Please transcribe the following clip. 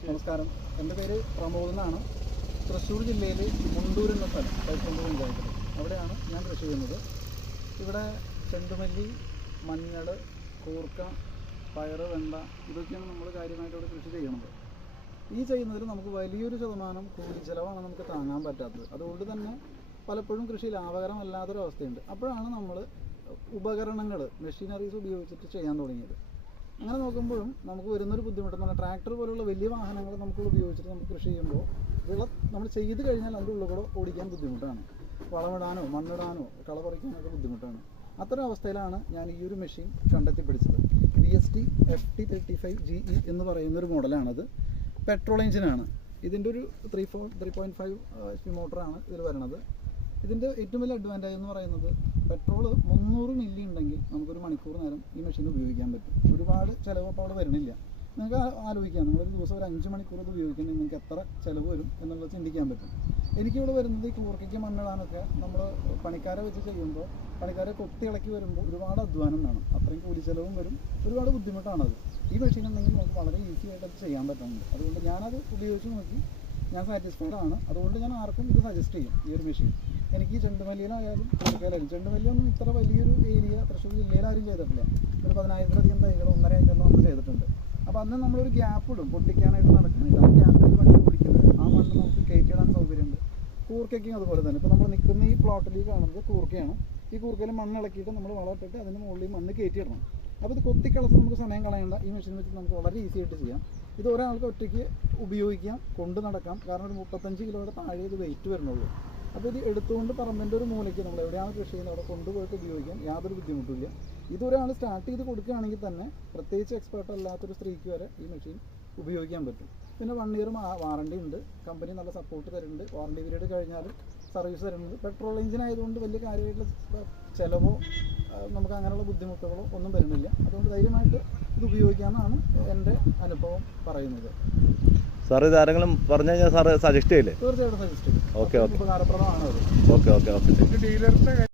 നമസ്കാരം, എൻ്റെ പേര് പ്രമോദ് എന്നാണ്. തൃശ്ശൂർ ജില്ലയിൽ മുണ്ടൂർ എന്ന സ്ഥലം പൈപ്പമ്പ് പഞ്ചായത്തിൽ അവിടെയാണ് ഞാൻ കൃഷി ചെയ്യുന്നത്. ഇവിടെ ചെണ്ടുമല്ലി, മഞ്ഞൾ, കൂർക്ക, പയറ്, വെണ്ട ഇതൊക്കെയാണ് നമ്മൾ കാര്യമായിട്ട് ഇവിടെ കൃഷി ചെയ്യുന്നത്. ഈ ചെയ്യുന്നതിൽ നമുക്ക് വലിയൊരു ശതമാനം കൂലി ചിലവാണ് നമുക്ക് താങ്ങാൻ പറ്റാത്തത്. അതുകൊണ്ട് തന്നെ പലപ്പോഴും കൃഷി ലാഭകരമല്ലാത്തൊരവസ്ഥയുണ്ട്. അപ്പോഴാണ് നമ്മൾ ഉപകരണങ്ങൾ, മെഷീനറീസ് ഉപയോഗിച്ചിട്ട് ചെയ്യാൻ തുടങ്ങിയത്. അങ്ങനെ നോക്കുമ്പോഴും നമുക്ക് വരുന്നൊരു ബുദ്ധിമുട്ടെന്ന് പറഞ്ഞാൽ ട്രാക്ടർ പോലുള്ള വലിയ വാഹനങ്ങൾ നമുക്ക് ഉപയോഗിച്ചിട്ട് നമുക്ക് കൃഷി ചെയ്യുമ്പോൾ നമ്മൾ ചെയ്ത് കഴിഞ്ഞാൽ അതിൻ്റെ ഉള്ളിൽ കൂടെ ഓടിക്കാൻ ബുദ്ധിമുട്ടാണ്. വളമിടാനോ മണ്ണിടാനോ കള പറിക്കാനൊക്കെ ബുദ്ധിമുട്ടാണ്. അത്തരം അവസ്ഥയിലാണ് ഞാൻ ഈ ഒരു മെഷീൻ കണ്ടെത്തിപ്പിടിച്ചത്. VST FT35GE എന്ന് പറയുന്നൊരു മോഡലാണത്. പെട്രോൾ എഞ്ചിനാണ്. ഇതിൻ്റെ ഒരു 3.5 HP മോട്ടറാണ് ഇതിൽ വരുന്നത്. ഇതിൻ്റെ ഏറ്റവും വലിയ അഡ്വാൻറ്റേജ് എന്ന് പറയുന്നത് പെട്രോൾ 300 മില്ലി ഉണ്ടെങ്കിൽ നമുക്കൊരു മണിക്കൂർ നേരം ഈ മെഷീൻ ഉപയോഗിക്കാൻ പറ്റും. ഒരുപാട് ചിലവ് അപ്പോൾ അവിടെ വരുന്നില്ല. നിങ്ങൾക്ക് ആലോചിക്കാം, നിങ്ങളൊരു ദിവസം ഒരു 5 മണിക്കൂർ ഇത് ഉപയോഗിക്കണമെങ്കിൽ നിങ്ങൾക്ക് എത്ര ചിലവ് വരും എന്നുള്ളത് ചിന്തിക്കാൻ പറ്റും. എനിക്കിവിടെ വരുന്നത് ഈ കൂർക്കയ്ക്ക് മണ്ണിടാനൊക്കെ നമ്മൾ പണിക്കാരെ വെച്ച് ചെയ്യുമ്പോൾ പണിക്കാരെ കൊത്തി ഇളക്കി വരുമ്പോൾ ഒരുപാട് അധ്വാനം വേണം. അത്രയും കൂലി ചിലവും വരും, ഒരുപാട് ബുദ്ധിമുട്ടാണത്. ഈ മെഷീൻ ഉണ്ടെങ്കിൽ നമുക്ക് വളരെ ഈസി ആയിട്ട് അത് ചെയ്യാൻ പറ്റുന്നുണ്ട്. അതുകൊണ്ട് ഞാനത് ഉപയോഗിച്ച് നോക്കി, ഞാൻ സാറ്റിസ്ഫൈഡ് ആണ്. അതുകൊണ്ട് ഞാൻ ആർക്കും ഇത് സജസ്റ്റ് ചെയ്യും. ഈ ഒരു മെഷീൻ എനിക്ക് ചെണ്ടുമല്ലിയിലായാലും കൂർക്കയിലായാലും, ചെണ്ടുമല്ലിയൊന്നും ഇത്ര വലിയൊരു ഏരിയ തൃശ്ശൂർ ജില്ലയിലാരും ചെയ്തിട്ടില്ല. ഒരു 10,000-ലധികം തൈകൾ 1.5 ഏക്കറിൽ നമ്മൾ ചെയ്തിട്ടുണ്ട്. അപ്പോൾ അന്ന് നമ്മളൊരു ഗ്യാപ്പ് ഇടും പൊട്ടിക്കാനായിട്ട് നടക്കാനായിട്ട്. ആ ഗ്യാപ്പിൽ വണ്ടി ഓടിക്കുന്നത്, ആ മണ്ണ് നമുക്ക് കയറ്റിയിടാൻ സൗകര്യമുണ്ട്. കൂർക്കയ്ക്കും അതുപോലെ തന്നെ. ഇപ്പോൾ നമ്മൾ നിൽക്കുന്ന ഈ പ്ലോട്ടിൽ കാണുന്നത് കൂർക്കയാണ്. ഈ കൂർക്കയിൽ മണ്ണ് ഇളക്കിയിട്ട് നമ്മൾ വളമിട്ടിട്ട് അതിന് മുകളിൽ മണ്ണ് കയറ്റിയിടണം. അപ്പോൾ ഇത് കൊത്തിക്കളച്ച് നമുക്ക് സമയം കളയേണ്ട. ഈ മെഷീൻ വെച്ച് നമുക്ക് വളരെ ഈസി ആയിട്ട് ചെയ്യാം. ഇത് ഒരാൾക്ക് ഒറ്റയ്ക്ക് ഉപയോഗിക്കാം, കൊണ്ടു നടക്കാം. കാരണം ഒരു 35 കിലോയുടെ താഴെ ഇത് വെയിറ്റ് വരുന്നുള്ളൂ. അപ്പോൾ ഇത് എടുത്തുകൊണ്ട് പറമ്പിൻ്റെ ഒരു മൂലയ്ക്ക് നമ്മൾ എവിടെയാണ് കൃഷി ചെയ്യുന്നത് അവിടെ കൊണ്ടുപോയിട്ട് ഉപയോഗിക്കാം, യാതൊരു ബുദ്ധിമുട്ടില്ല. ഇതൊരാൾ സ്റ്റാർട്ട് ചെയ്ത് കൊടുക്കുകയാണെങ്കിൽ തന്നെ, പ്രത്യേകിച്ച് എക്സ്പേർട്ട് അല്ലാത്തൊരു സ്ത്രീക്ക് വരെ ഈ മെഷീൻ ഉപയോഗിക്കാൻ പറ്റും. പിന്നെ 1 ഇയർ വാറണ്ടി ഉണ്ട്. കമ്പനി നല്ല സപ്പോർട്ട് തരുന്നുണ്ട്. വാറണ്ടി പീരീഡ് കഴിഞ്ഞാലും സർവീസ് തരുന്നുണ്ട്. പെട്രോൾ എഞ്ചിൻ ആയതുകൊണ്ട് വലിയ കാര്യമായിട്ടുള്ള ചിലവോ നമുക്ക് അങ്ങനെയുള്ള ബുദ്ധിമുട്ടുകളോ ഒന്നും വരുന്നില്ല. അതുകൊണ്ട് ധൈര്യമായിട്ട് ഇത് ഉപയോഗിക്കാമെന്നാണ് എൻ്റെ അനുഭവം പറയുന്നത്. സാർ ഇത് ആരെങ്കിലും പറഞ്ഞു കഴിഞ്ഞാൽ സാറ് സജസ്റ്റ് ചെയ്യില്ലേ? തീർച്ചയായിട്ടും സജസ്റ്റ് ചെയ്യും. ഓക്കെ, ഉപകാരപ്രദമാണ് അത്. ഓക്കെ.